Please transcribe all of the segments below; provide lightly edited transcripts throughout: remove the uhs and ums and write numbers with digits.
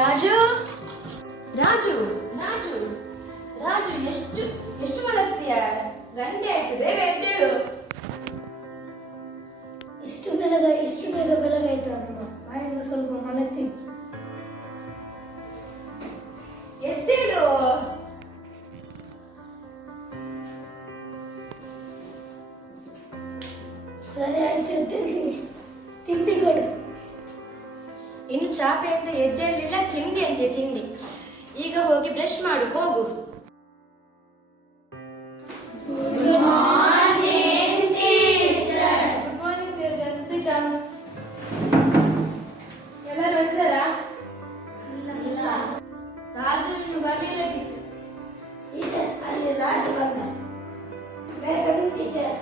ರಾಜು ರಾಜು ರಾಜು ರಾಜು ಎಷ್ಟು ಎಷ್ಟು ಮಲಗ್ತೀಯ? ಗಂಟೆ ಆಯ್ತು, ಬೇಗ ಎದ್ದೇಳು. ಇಷ್ಟು ಬೇಗ ಬೆಳಗಾಯ್ತು ಅಮ್ಮ. ನಾನಿಂದ ಸ್ವಲ್ಪ ಮಲಗ್ತೀನಿ. ಎದ್ದೇಳು. ಸರಿ ಆಯ್ತು, ಎದ್ದಿದ್ದೀನಿ. ತಿಂಡಿ ಕೊಡು. ಇನ್ನು ಚಾಪೆಯಿಂದ ಎದ್ದೇಳಲಿಲ್ಲ, ತಿಂಡಿ ಅಂತೆ ತಿಂಡಿ. ಈಗ ಹೋಗಿ ಬ್ರಷ್ ಮಾಡು, ಹೋಗು. Good morning teacher. Good morning children, sit down. ಎಲ್ಲರೂ ಬಂದಿದ್ದಾರಾ? ಇಲ್ಲ ರಾಜು ಇನ್ನು ಬರ್ಲಿಲ್ಲ ಟೀಚರ್. ಟೀಚರ್, ಅಲ್ಲಿ ರಾಜು ಬಂದ. ಬೇಗ ಟೀಚರ್.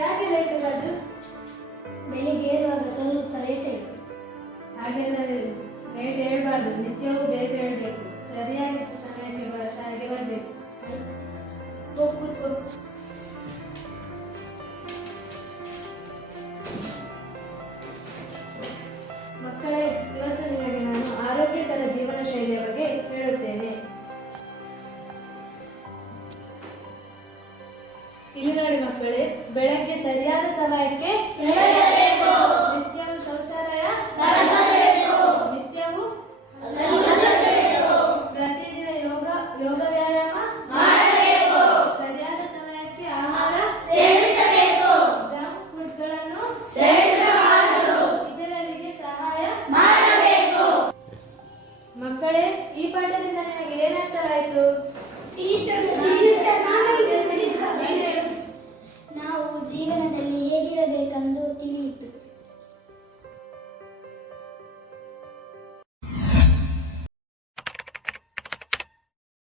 ಯಾಕೆ ಲೇಟ್ ರಾಜು? ಬೆಳಿಗ್ಗೆ ಏಳುವಾಗ ಸ್ವಲ್ಪ ಲೇಟ್ ಆಯ್ತು. ಹಾಗೇನಾದ್ರೆ ಲೇಟ್ ಹೇಳ್ಬಾರ್ದು, ನಿತ್ಯವೂ ಬೇಗ ಹೇಳ್ಬೇಕು. ಸರಿಯಾಗಿ ಸಮಯಕ್ಕೆ ಶಾಲೆಗೆ ಬರಬೇಕು. ಹೋಗಿ ಕೂತ್ಕೋ. ಮಕ್ಕಳೇ, ಇವತ್ತು ನಿಮಗೆ ನಾನು ಆರೋಗ್ಯಕರ ಜೀವನ ಶೈಲಿಯ ಬಗ್ಗೆ ಹೇಳುತ್ತೇನೆ. ಇಲ್ಲಿ ನೋಡಿ ಮಕ್ಕಳೇ, ಬೆಳಗ್ಗೆ ಸರಿಯಾದ ಸಮಯಕ್ಕೆ ನಿತ್ಯವೂ ಶೌಚಾಲಯ, ನಿತ್ಯವೂ ಪ್ರತಿದಿನ ಯೋಗ ವ್ಯಾಯಾಮ ಮಾಡಬೇಕು. ಸರಿಯಾದ ಸಮಯಕ್ಕೆ ಆಹಾರ ಸೇವಿಸಬೇಕು. ಜಂಕ್ ಫುಡ್ಗಳನ್ನು ಸೇವಿಸಬಾರದು. ಇತರರಿಗೆ ಸಹಾಯ ಮಾಡಬೇಕು. ಮಕ್ಕಳೇ, ಈ ಪಾಠದಿಂದ ನಿಮಗೆ ಏನರ್ಥವಾಯಿತು? ಟೀಚರ್